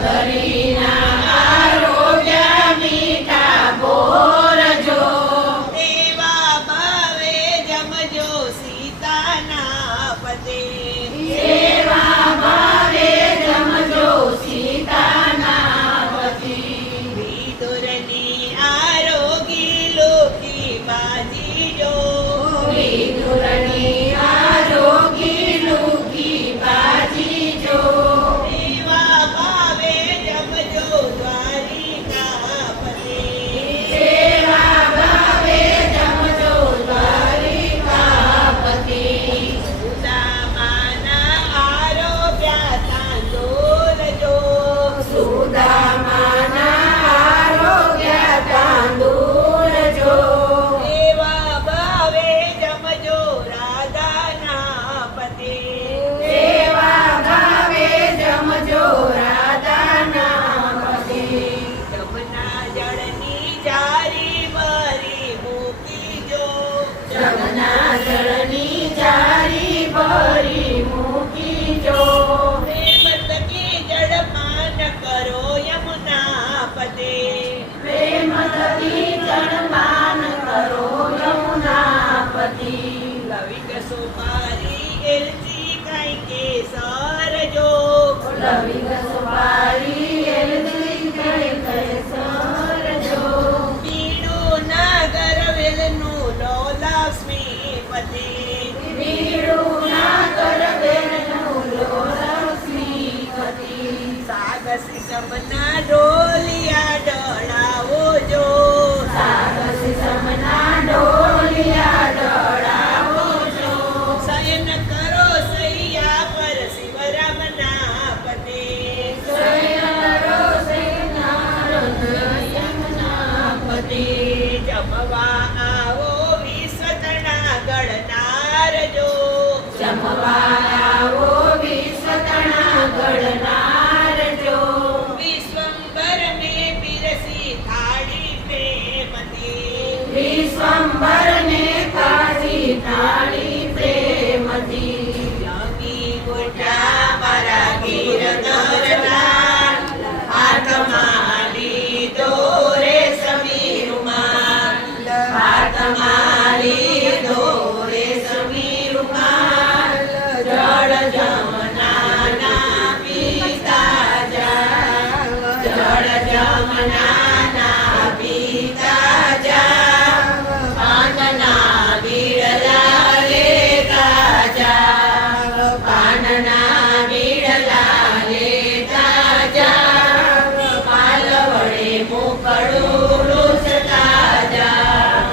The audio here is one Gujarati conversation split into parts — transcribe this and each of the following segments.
સગરીના આરોગ્ય મીઠા બોરજો. સેવા ભાવે જમજો સીતાના પદે. સેવા ભાવે જમજો સીતાના પતિ. વિદુરની આરોગી લોકી બાજીજો. વિદુરની આરોગી લુકી બાજીજો. સેવા ભાવે જમજો દ્વારિકાપતિ. સેવા ભાવે જમજો દ્વારિકાપતિ. સુદામાના આરોગ્યા તાંદોલજો. સુદામાના આરોગ્ય તાંદૂળજો. સેવા ભાવે જમજો રાધાના પતિ. સેવા ભાવે જમજો રાધાના પતિ. જમના જળની જારી ભરી મૂકીજો. જમના જળની જારી ભરી મૂકીજો. પ્રેમતકી જળપાન કરો યમુના પદે. પ્રેમથી જળપાન કરો યમુના પતિ. લવિંગ સુપારી એલચી કાંઈ કેસરજો. લવિંગ સુપારી એલચી કઈ કેસરજો. પીળું નાગર વેલનું લો લક્ષ્મી પતિ. વીડું ના કરવેલનું લો લક્ષ્મીપતિ. સાગસી સમના ઢોલિયા ડળાવો જો. સાગસી સમના ઢોલિયા ડળાવો જો. શયન કરો સૈયા પર શિવરામના પદે. શયન કરો શયનારો યમુના પતિ. જમવા આવો વિશ્વતણા ગણનાર જો. જમવા આવો વિશ્વતણા ગણનાર જો. વિશ્વંભર મેં પીરસી થાળી પ્રેમથી. વિશ્વંભરને કાઢી થાળી પ્રેમથી. જમી ગોઠા મારા ગિરધરના હાથમાં લીધો રેશમી રૂમાલ. હાથમાં લીધો રેશમી રૂમાલ. જળ જમનાના પીતા જાવ. જળ જમનાના પીતા જાવ. પાનના બીડલા લેતા જાવ. પાનના બીડલા લેતા જાવ. પાલ વડે મોકળું લૂછતા જાવ.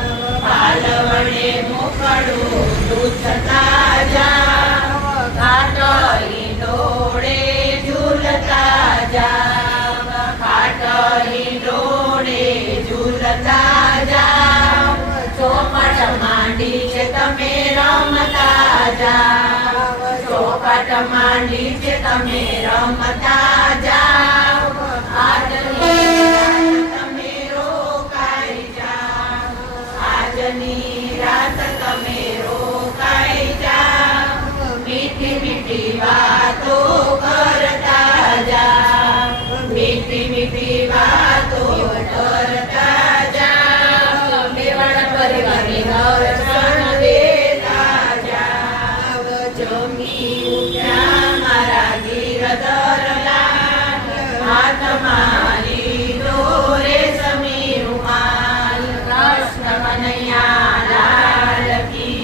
પાલ વડે મોકળું લૂછતા જાવ. ઘાટલી ડોળે ઝૂલતા જાવ. ઘાટલી ડોળે ઝૂલતા જાવ. ચોપટ માંડી છે તમે રમતા જાવ. ચોપટ માંડી છે તમે રમતા જાવ. આજની રાત તમે રોકાઈ જાવ. આજની રાત તમે રોકાઈ જાવ. મીઠી મીઠી વાતો કરતા જાવ. મીઠી મીઠી વાતો કરતા જાવ. મેવાડ પરિવારની દર્શન દેતા જાવ. જમી ઉઠ્યા મારા ગિરધરના હાથમાં લીધો રેશમી રૂમાલ. કૃષ્ણ કનૈયા લાલ કી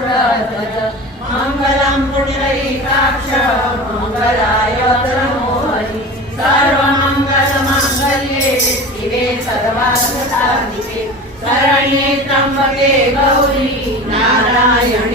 गरुडध्वज मङ्गलं पुण्डरीकाक्ष मङ्गलाय नमो हरि सर्वमङ्गलमाङ्गल्ये शिवे सर्वार्थसाधिके शरण्ये त्र्यम्बके गौरी नारायण